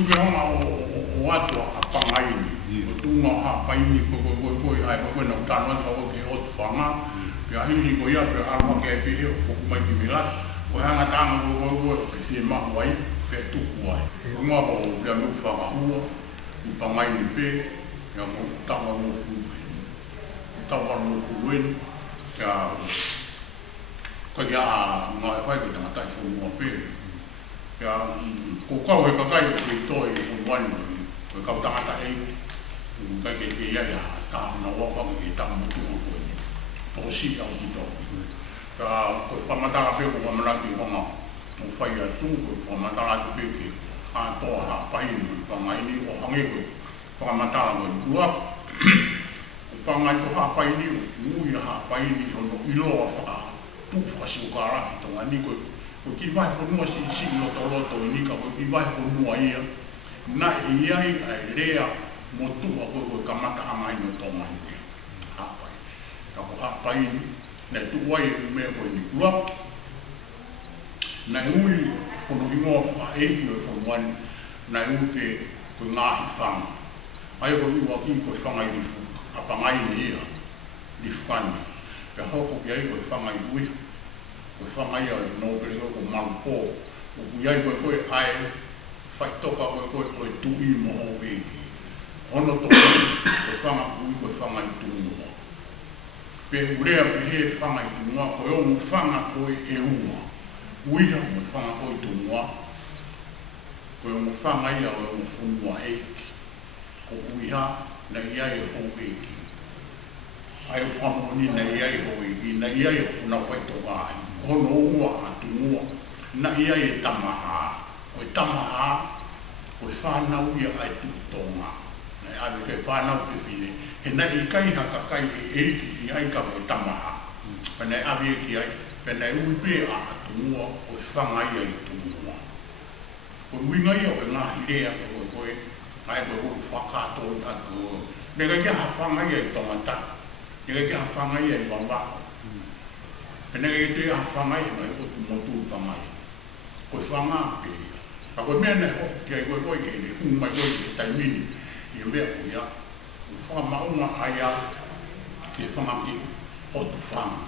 tuke honga o atua a pangaini. O tunga ha paini ko ai ko na tano ko ke o fanga. Pe a hili ko ia pe alma ke pe o foku mai ki milat. Ko hanga tanga ko pe fie ma wai pe tu wai. Ko ma ko ya no fanga huo. I pangaini pe ya mo tanga mo fu. Tanga mo fu wen. Ya ko ya ngai fai ko tanga tai fu mo pe. Ya ko kau he kakai ko toi ko wan ko kau tanga ta ei ko ke ya ta na wa ko ki ta mo tu ko ni to si au ki to ka ko fa mata la pe ko ma la ki ko ma mo fai ya tu ko fa mata la pe ki a to ha pai ni ko mai ni ko hange ko fa mata la ko ku pa ngai ko ha pai ni mu ya ha pai ni so no ilo fa tu fa si ko ra to ngani ko ko ki vai fo no si lo to ni ka ko ki vai fo no ia na ia ai lea mo tu ko kamata ama no to mai ha pai ka ko ha pai na tu wai me ko ni kua na ui ko no mo fa e ki fo wan na u te ko nga i fam ai ko ni wa ki ko fa ngai ni fu apa ngai ni ia di fani ka ho ko ki ai ko fa ngai ui ko whangai au no pere ko mampo o iai koe ai whai toka koe tui mo o eki ono to ko whanga ui koe whangai tunua pe urea pe he whangai tunua koe o mo whanga koe e ua uiha mo whanga koe tunua koe o mo whangai au e mo whunua eki ko uiha na iai ho eki ai o whamoni na iai ho eki na iai o na whai toka ai ono ua atunua na ia e tamaha o tamaha o whanau ia ai tutonga na ave ke whanau whiwhine he na i kai haka kai e eiki i ai ka o tamaha pene ave ki ai pene uipe a atunua o whangai ai tunua o winga ia o ngā hirea ko koe ai koe o whakato a ko nega kia ha whangai ai tongata nega kia ha whangai ai wambako pena e te a whangai mai o tu motu tamai. Ko whanga pe ia. A koe mea nei ho, ki ai koe e ne umai koe e taimini i mea ko ia. Ko whanga maunga ai a ki e whanga ki o tu whanga.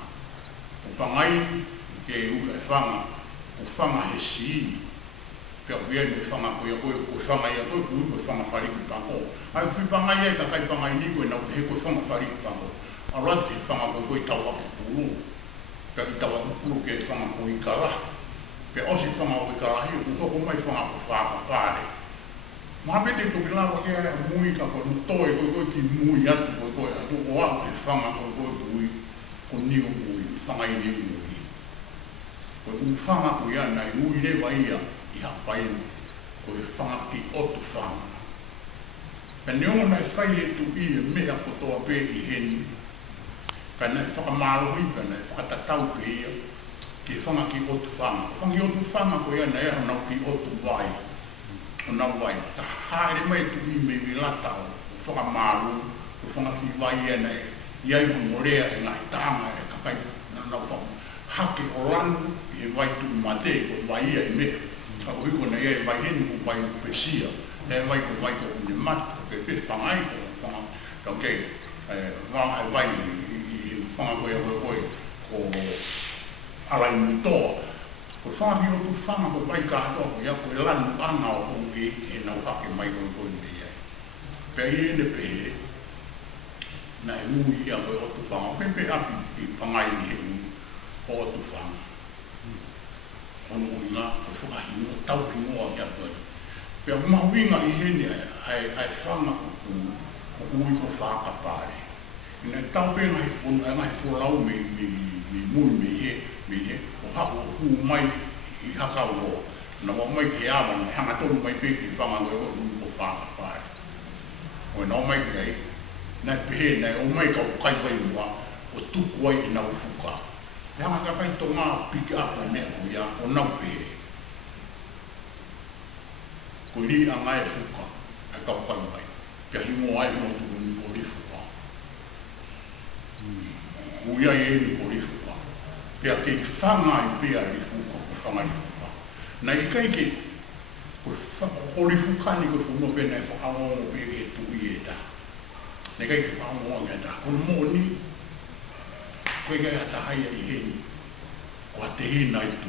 Ko pangai ki e uka e whanga, ko whanga he siini. Pea koe e me whanga koe a koe, ko whanga ia koe, ko uko e whanga whariki pako. Ai whi pangai e kakai pangai ni koe nau te he koe whanga whariki pako. A rat ke whanga koe koe tau apu pulu. Ka i tawa kupuru ke whanga ko i kara. Pe osi whanga o i kara hi, ku toko mai whanga ko whaka pare. Mahapete toki lawa ke aia mui ka ko toi ko ki mui atu ko atu o au e whanga ko tui ko niu mui, whanga i niu mui. Ko u whanga ko ia nai ui lewa ia i hapai ko e whanga ki otu whanga. Pe neongo nai whai e tu i e mea ko toa pe i heni. Ka nei whakamārohi, ka nei whakatatau pe ia, ki whanga ki otu whanga. Whanga ki otu whanga ko ia nei hanau ki otu vai. O nau vai. Ka haere mai tu i me vilata o whakamāro, o whanga ki vai ia nei. Iai ho morea e ngai tāma e kakai nau whanga. Hake o lanu i he vai tu i mate, ko vai ia i mea. Ka o hiko nei e vai henu ko vai pesia. Nei vai ko une mat, ko pe whangai ko whanga. Ka kei, wā vai whanga koe a koe ko alai mutoa. Ko whanga ki o tu whanga ko pai kātoa ko ia koe lanu anga o hongi e nau hake mai koe koe me iai. Pea i ene pehe, na e ui ia koe o tu whanga. Pepe api i whangai ni he ui o tu whanga. Ono ui ngā koe whakahino, tauki ngoa kia koe. Pea mahuinga i hene ai whanga ko ui ko whakapare. Ina tau pe ngai wholau me mui me he, o hako hu mai i hakau roa. Na wa mai ke awa, na hanga tonu mai pe ki whanga koe o ui ko whakapare. O na o mai ke ai, na pehe, na o mai ka o kai wai mua, o tuku ai i nau fuka. E hanga ka pai to ngā piki apa mea ko ia, o nau pehe. Ko li a ngai fuka, e ka o kai wai. Pia hingo ai mo tu ni ko li fuka. Uia e ni ko li fuka. Pia ke whanga i pia li fuka, ko whanga i fuka. Na i kai ke ko li fukani ko fu no bene fa amo no be e tu ieta ne kai fa amo nga ta ko mo ni ko ga ta hai i he ko te hina i tu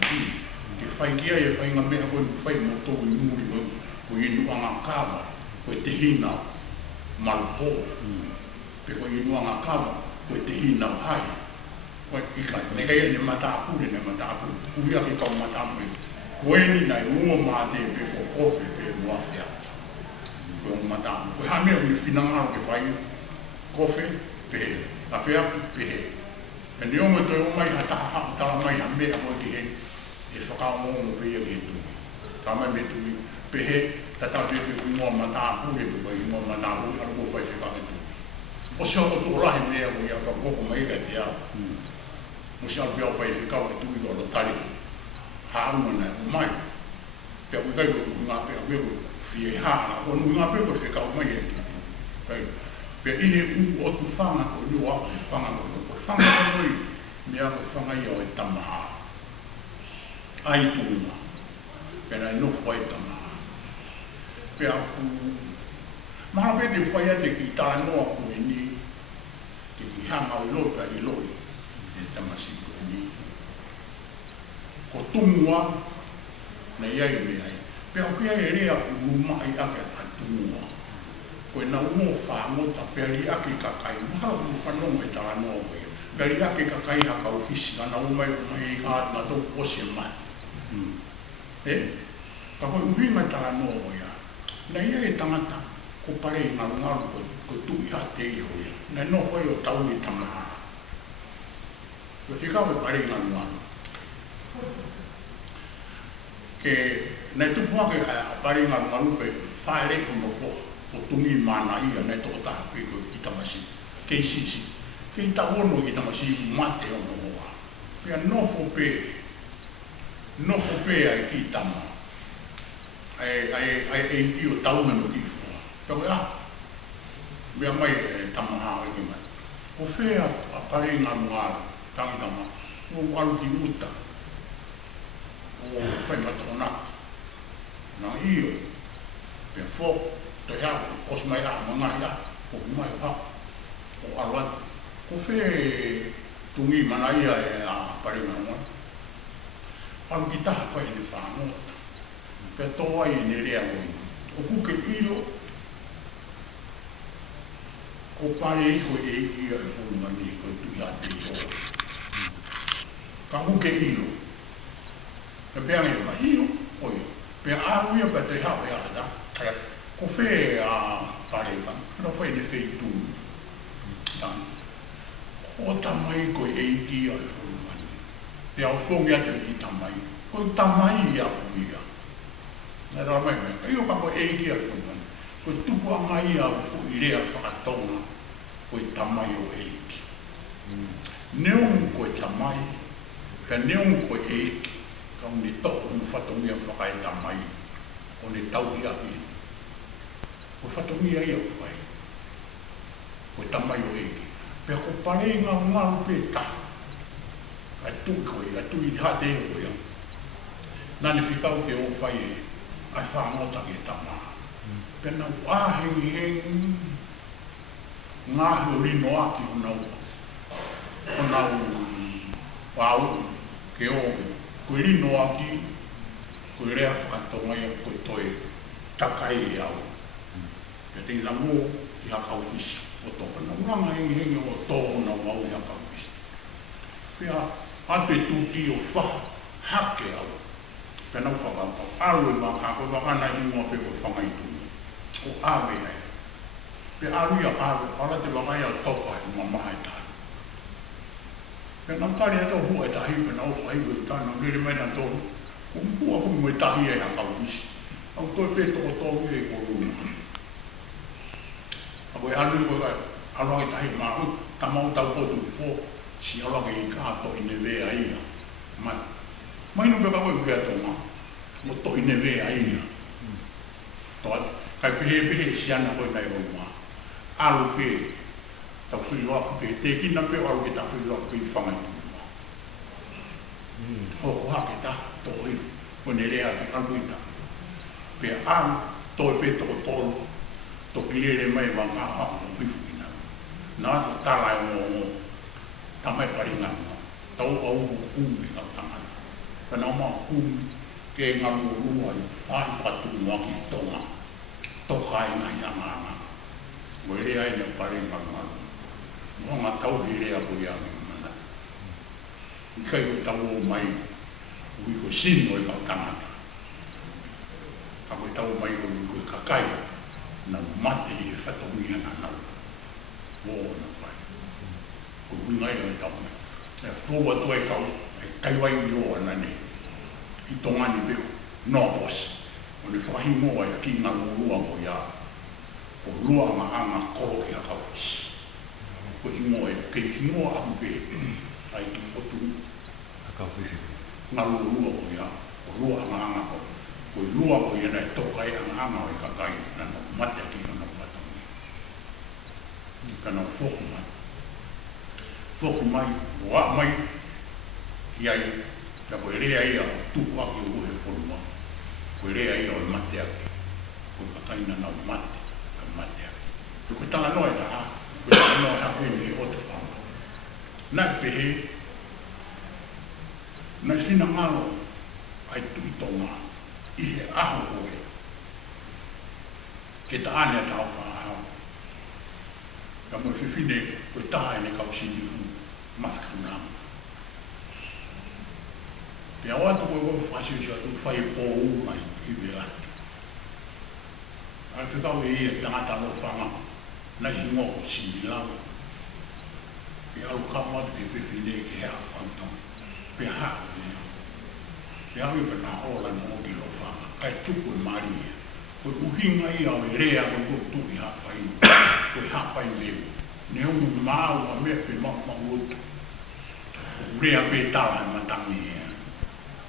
ke fai kia e fai nga me ko fai mo to i mu i ko i nu anga kama ko te hina malpo pe ko i nu anga kama ko te hina hai ko i ka ne kai ne mata ku ne mata ku ku ya ke ka mata ku Koeni nai mua mate pe ko kofi pe mua fea. Ko mata. Ko ha mea ni finanga ke fai kofi pe la fea pe. E ni o mo to mai hata ha ta mai ha mea mo ki he. E whaka mo mo pe ke tu. Ta mai me tu pe he ta ta pe pe mua mata pu ke pe mua mata pu ka ko fai fe ka tu. O se o to la he mea mo ya ka ko mai ka te a. Mo se al pe fai fe ka tu i lo tarifu. Hauna mai pe o kai ko nga pe o fi ha o nga pe ko fi ka mai e pe i he u o tu fanga o ni wa fanga o fanga ko ni a fanga yo e tama ai tu na pe na no foi tama pe a ku ma pe de foi a de ki ta no ku ni ki hanga o lo ka i lo e tama si ko ni ko tumua na iai me ai. Pea kia e rea ku mai ake a tumua. Koe na umo whaangota pea li ake kakai. Maha umo whanongo e tala noa koe. Pea li ake kakai haka ofisi na umai umai i kat na tau ose mai. Ka koe uhinga tala noa koe. Na iai tangata ko pare i ngaru ngaru ko tu iha te i koe. Na no koe o tau i tamaha. Ko whikau e pare i ngaru ngaru. Ke nei tupu ake a pari ngaru ngaru pe whaere ko no fo o tungi mana ia nei toko taha pe ko i tamasi ke isisi ke i ta ono i tamasi mate o no hoa pea nofo pe ai ki tama ai ki o taunga no ki fua pe koe mea mai tama haa e ki mai o whea a pari ngaru ngaru tangi tama o alu ki uta o fai matona na io pe fo te ha os mai a manga ila o mai pa o alwan ko fe tungi mana ia e a pare mana al kita fai ni fa no pe to ai ni rea o ku ke ilo ko pare ko e ia e fo mani ko tu ya te o ka ku ke ilo e pe ange ma io oi pe a uia pe te ha ya da ko fe a pare pa no foi ni fe tu dan o tamai ko e ti ai fo mani pe au fo ya te ti tamai ko tamai ya uia na ra mai io pa ko e ti ai fo mani ko tu po mai ya fo ile a fa tona ko tamai o e ti neu ko tamai pe neu ko e ti ka ni to no fatongia whakai tamai o ne tau ia ki o fatongia ia whai o tamai o eki pea ko pare ngā ngaru pe ta a tui koe, a tui hate e koe nani whikau ke o whai e ai whaangota ke tama pea nau āhengi hengi ngāhi o rino aki o nau wāu ke o ko rino aki ko rea whakatonga ia ko toi takai e au pe te lango i haka ofisi o toka na uranga hengi o tō na wau i haka ofisi pea ate tuki o whaha hake au pe nau whakapau aru e maka ko wakana i mua pe ko whangai tumi o awe ai pe aru ia aru ala te wakai al toka i mamaha e tāna pe nau tari ato hua e tahi pe nau whai ue tāna nere mai na tōru o hua fu mui tahi e haka ofisi au toi pe tō tōru e ko runa a koe alu i koe kai alu ai tahi mahu tamau tau potu i fō si alu ai ka to i ne vea ia mai no peka koe mea tōma mo to i ne vea ia toa kai pehe siana koe mai hoi maa alu ke tau sui loa pe te kina pe alu ke ta sui loa pe i whangai tūma hoko hake ta to i ko ne rea pe alu i ta Pe ang toi pe to tolu to kilele mai wanga ha mo bifina. Na to tala mo tamai paringa. Tau au kumi ka tanga. Kana ma kumi ke ngalu ruai fa fa tu mo ki tonga. To kai na ya mama. Mo le ai na paringa ma. Mo ma tau hile a ko ya mana. Kai ko tau mai ui ko sin mo ka tanga. Ako tau mai ko ko kakai na mate e fatongia na na wo na fai ko ngai o tau e fo wa to e kau e kai wai lo na ne I tonga ni be no boss o le fai mo e ki na lua ko ya o lua ma anga ko ki ka ko I mo e ke mo a be ai ki o tu ka fisi na lua ko ya o lua ma anga ko ko lua ko ia nei tokai ang anga o kakai na no mate ki na fatongi kana foku mai wa mai ia da ko rea ia tu wa ki o he forma ko rea ia o mate ki ko kakai na no mate ka mate tu ko tala no ta ko no ha ko ni o fa na pe na sina ngalo ai tu tonga I he aho oe. Ke ta ane a tau whahau. Ka mo whiwhine koe taha ene kau sini fu mawhikunanga. Pe awa tu koe koe whasio sia tu whai pō mai I me lati. Ai whikau e ia tangata lo whanga na I ngoko sini lau. Pe au kamatu ke whiwhine ke hea kwantonga. Pe hao Ia hui ka na ola no ki lo whanga, kai tuku e maria. Koe uhinga ia o e rea koe koe tuki hapa inu, koe hapa inu leo. Ne ungu maa ua mea pe mama uotu. Koe rea pe tala e matangi ea.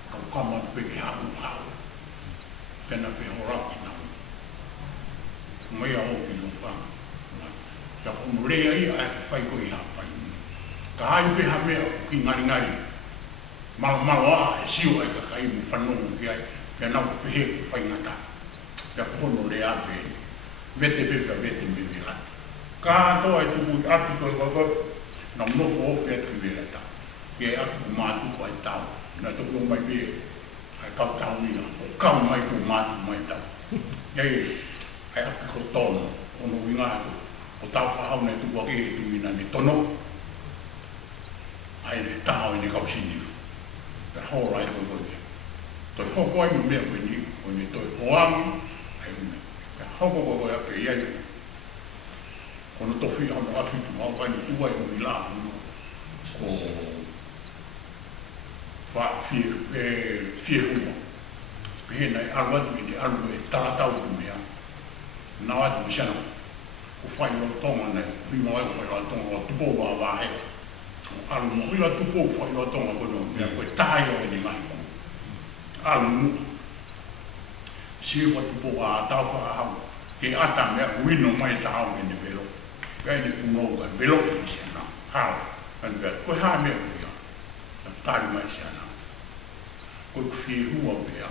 Kau kamatu pe ke haku hau. Pena whi horaki nau. Mai a o ki lo whanga. Ia koe rea ia e whai koe hapa inu. Ka hai pe ha mea ki ngari ngari. Malo e siu ai kakai mo whanongu ki ai, pia nau pehe ku whaingata. Pia kono le ape, vete pepe vete me vela. Ka toa e tuku atu koe wako, na mnofo ofi atu ki vela ta. Ke atu ku mātu ko ai tau, na tuku mai pe, ai kau tau nia, o kau mai ku mātu mai tau. Iei, ai atu ko tono, ono winga atu, o tau whahau nei tuku ake e tumina ni tono. Ai ne taho e ne kau sinifu. Pe hōrai koe koe. Toi hoko ai mo mea koe ni, koe ni toi hoami, ai ume. Pe hoko koe koe ake iai. Kono tofi hano atu tu hau kai ni tuai o i la. Ko fie huma. Pe he nai arwatu i te aru e taratau tu mea. Nā atu i sana. Ko whai o tonga nei, whima ai ko whai o tonga o tupo wa wāhea. Alu mo ila tupo whai o tonga kono, mea koe tae o e ni ngai ko. Alu mu. Siwa tupo a tau whahau. Ke ata mea wino mai tau me ni velo. Gai ni kumou kai velo ki siana. Hau. Kan vea koe haa mea koe. Tari mai siana. Koe kuwhi hua pea.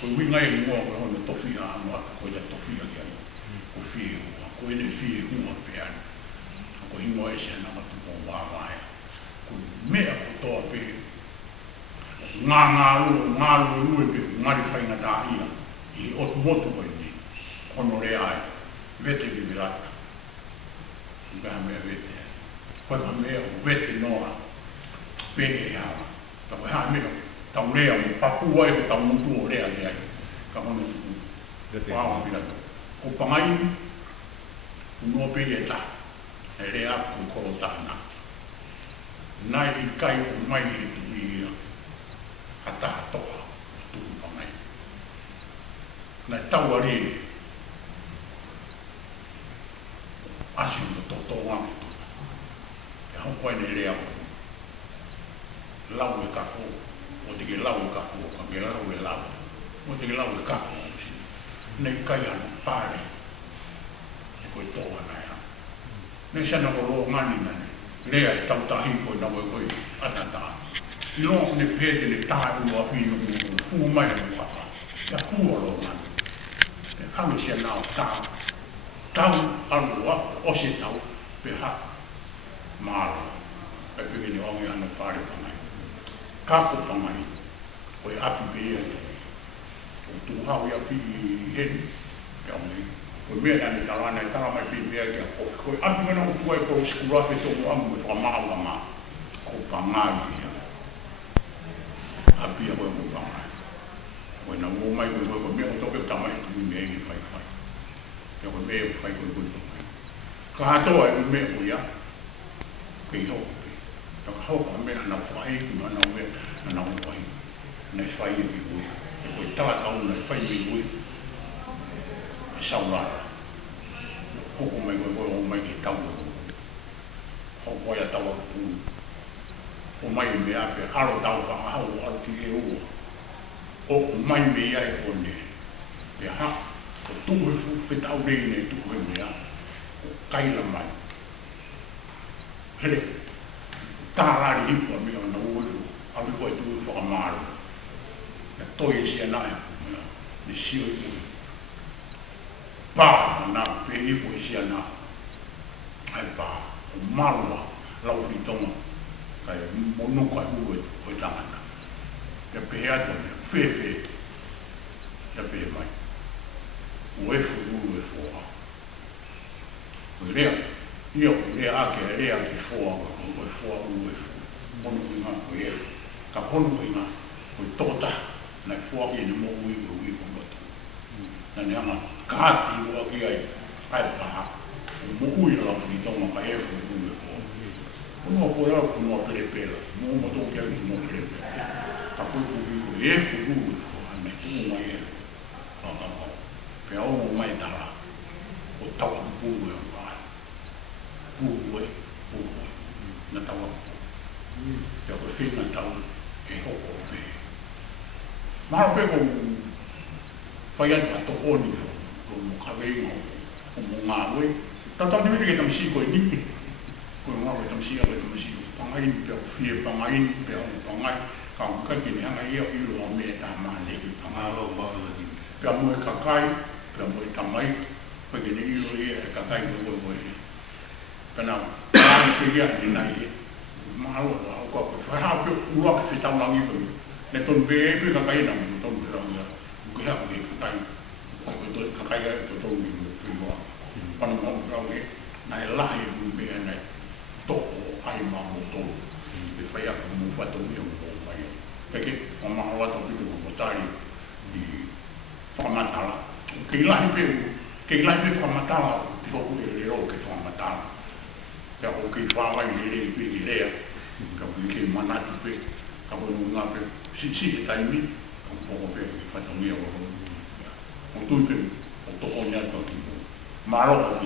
Koe winga e mua koe hono tofi a anua. Koe da tofi a kia. Koe whi hua. Koe ne whi hua pea. Ko hingo e siana matu ko wāwāia. Ko mea ko toa pe ngā lue pe ngari whainga tā ia I otu motu koe ni. Kono rea ai. Vete ki virata. Ngā mea vete. Koe ka mea o vete noa. Pe e hawa. Ta koe haa mea. Tau rea mo papu ai ko tau mutu o rea ni ai. Ka hono tuku. Wāwa virata. Ko pangaini. Kunoa pe e ta. E rea ku koro tāna. Nai I kai o mai e tu I hata hatoa tuku pangai. Nai tau ari asi no toto wangi tu. E hoko ai ne rea ko. Lau e kafo. O te ke lau e kafo. Ka ke lau e lau. O te ke lau e kafo. Nei kai anu pare. E koe toa nai. Ne sana ko lo ngani nane. Lea e tau tahi koe na koe atata. I lo ne pete ne taha ua whino fu mai e mwaka. ya fua lo man e alo sia na tau alo o se tau pe ha maro e pe ni o ngi ana pare pangai ka ko pangai o api pe e o tu ha o api he ya ngi o me ana tala na tala mai pe me ya ko api na o tu e ko skula fe to mo amu fa ma ko pangai api ako ko pangai o na mo mai ko me o to pe tamai tu me ngi fai ya ko me fai ko ko ka to e me o ya ke ho ta ka ho me na fai ku na me na o fai na fai e ko ko ta ka na fai e ko sa la ko mai ko mai ki ta ko ya ta ko o mai me a pe aro ta fa ha o al ti e o mai me ai o ne e ha o tu e fu fe ta o ne tu e me a kai la mai hele ta la ri fo me o na o a me ko tu fo mal e to e sia na e de si o pa na pe i fo sia na ai pa o malwa la o fritoma kai mono kai o tangana ya pe ya to fe ya pe mai o e fu o le io le a che fu o mono ki ma o e ka pono ki ma o tota na fu o ni mo wi ko na ne ama ka ti o ki ai pa mo ui la fritoma kai e fu uno fuori fu no pelepela mo to che no pelepela ta poi ku e fu ne tu mai e fa pe o mai dara o ta ku e fa na ta ya ko fin na ta e ho ko pe ma pe ko fa ya to ko ni ko mo ka ve mo ma we ta ni ke tam si ko ni ko ngā koe tamsia pangai pe o fie pangai pe o pangai ka ka ki ni hanga ia i lo me ta ma le ki pangai lo ba la ki pe mo ka kai pe mo tamai pe ki ni i lo ia ka kai ko ko pe na pe ia ni na i ma lo ko ko fa ha pe u lo ki ta langi pe ne ton be pe ka kai na mo ton pe ra ko ha ko ka kai ko to ka kai to to ni fi mo pa no mo ra me na la i be na to ai ma mo to e fai a mo fa to mi mo mai perché o ma o to più mo tai di fa matala che la fa matala di ko le ro che fa matala ya o che fa mai le pe di le ka che manati pe ka mo nga pe si tai mi un po' pe fa to mi o tu pe o to ko nya to ma ro